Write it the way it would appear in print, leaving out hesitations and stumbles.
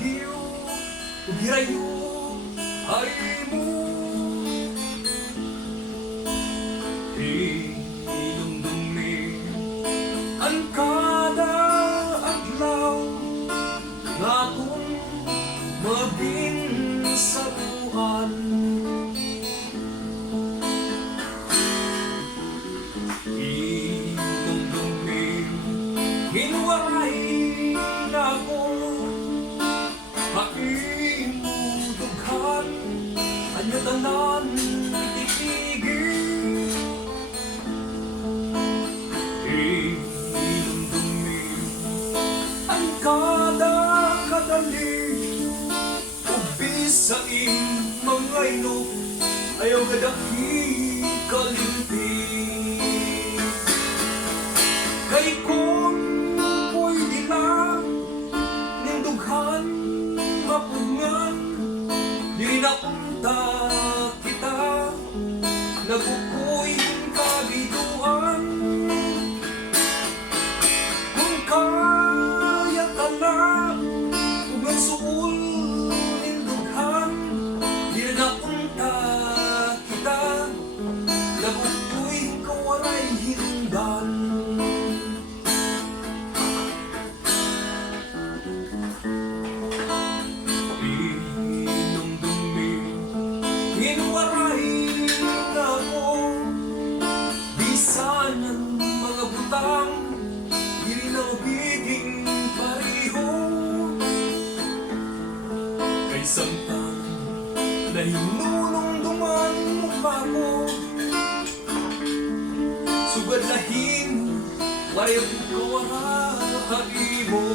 bagyo, ugirayo ay mo. Inumdumi ang kada adlaw nga akong mabinsabuhan. Inumdumi hinwaray na ako haimudughan anya tanan itigil. Inumdumi ang kada kadali ug bisaing mga inok ayaw gadaki kalimpi. Kay kung pwede lang nindughan mapungan di napunta kita nagukoy kabiduan. Kung kaya ka lang kung ang suul nindughan di napunta kita nagukoy kawaray hindan. Hinwaray na ako bisan ang mga butang di na magiging pareho. Kay samtang na hinunong-duman mukha mo sugad lahin waray ang kawara mo.